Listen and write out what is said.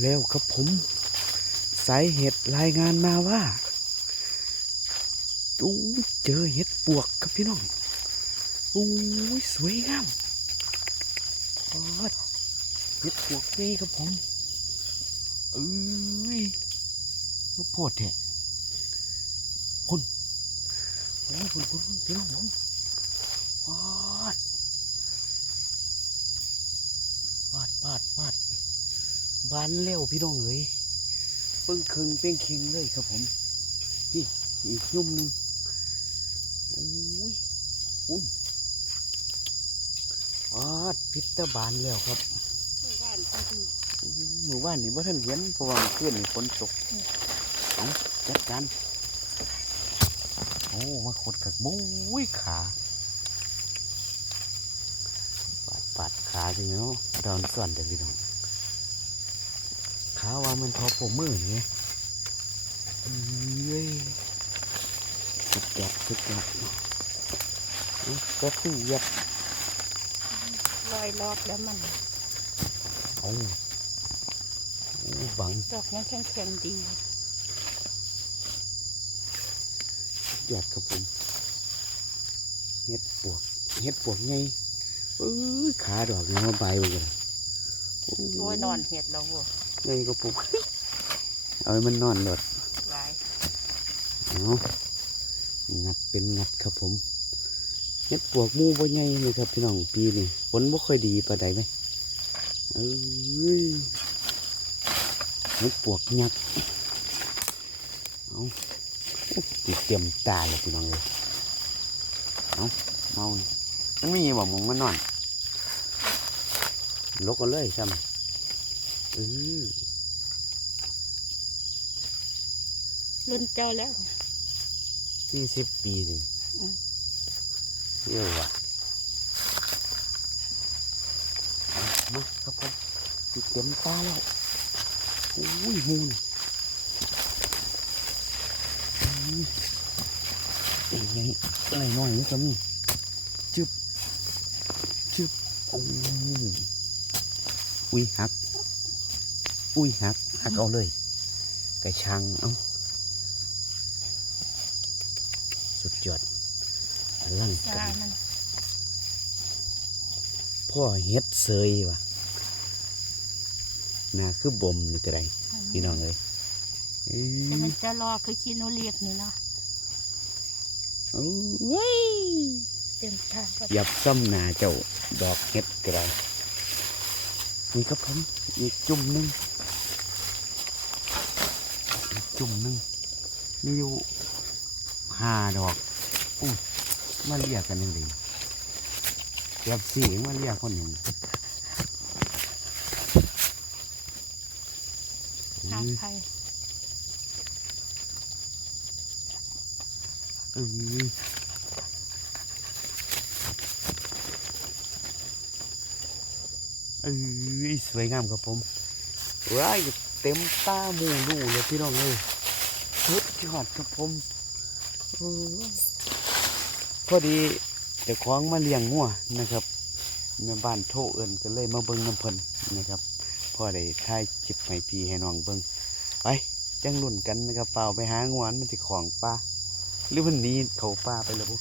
แล้วครับผม สายเห็ดรายงานมาว่าอู้เจอเห็ดปวกครับพี่น้องอู้ยสวยงามปอดเห็ดปวกนี่ครับผมเอ้ยลูกโพดแท้พุ่นโอ้ยพุ่นพุ่นพุ่นพี่น้องผมปอดปาด ปาดปาดบานเร็วพี่น้องเอ้ยเพิ่งคึงเป้งคิงเลยครับผมนี่อีกยุ่มหนึ่งโอ้ยอุ้ยปาดพิษตะบานแล้วครับมือหมู่บ้านนี่ว่าท่านเห็นเพราะว่าเมื่อนนี่ฝนตกเอาจัดการโอ้มาขดกักบุ้ยขา ปาดปาดขาจังเนาะดอนส่วนเดี๋ยวพี่น้องขาว่ามันทอผมมือนี่เอ้ยสุดยอดสุดยอดเอาก็คือยัดลอยรอบแล้วมันเอาโอ้บังดอกยังแข็งแข็งๆดีสุดยอดครับผมเฮ็ดปวกเฮ็ดปวกไงเอ้ย ขาดอกนี่มาใบไปกันโอ้โอ้ยนอนเห็ดแล้ววัวไงก็ปุ๊บเอาให้มันนอนหลดหลายเอางัดเป็นงัดครับผมเฮ็ดปวกหมูบ่ใหญ่เลยครับพี่น้องปีนี้ฝนบ่ค่อยดีปานใดไหมเอ้ยเฮ็ดปวกยักษ์เอาติดเตรียมตาเลยพี่น้องเลยเอาเมานี่ มันมีบ่หมองมันนอนลกกันเลยซ้ำเออรุ่นเจ้าแล้วสี่สิบปีเลยอืมเยอะว่ะเอามาครับผมติดเต็มตาแล้วโอ้ยมูนอุ้ยเอ้ยไงอะไรน้อยนี่ครับนี่จึบจึบโอ้ยอุ้ยหัก อุ้ยหักหักเอาเลย กระชังเอาสุดยอดอลังยาการมันพ่อเฮ็ดเซยว่ะน่าคือบ่มนี่ก็ได้พี่น้องเอ้ยเอ้แต่ยมันจะรอคือขี้หนูเรียกนี่เนาะโอ้ยเต็มทางก็หยับซ้ำหนาเจ้าดอกเฮ็ดก็ได้นี่ครับผมอีกจุ่มหนึงอีกจุ่มหนึงมีอยู่ห้าดอกอุ้ยมาเรียกกันยังไงเก็บสีมาเรียกคนหนึ่งหาใครเออ เออสวยงามครับผมว้ายเต็มตาหมูลูเลยพี่น้องเลยสุดยอดครับผมเออพอดีเดี๋ยวคล้องมาเลี้ยงงัวนะครับแม่บ้านโทเอินก็เลยมาเบิ้งน้ำเพลินนะครับพ่อได้ถ่ายจิบให้พี่ให้น้องเบิ้งไปจังลุ่นกันนะครับเปล่าไปหางวนมันสิของป้าหรือมันนี้เขาป้าไปแล้วบุ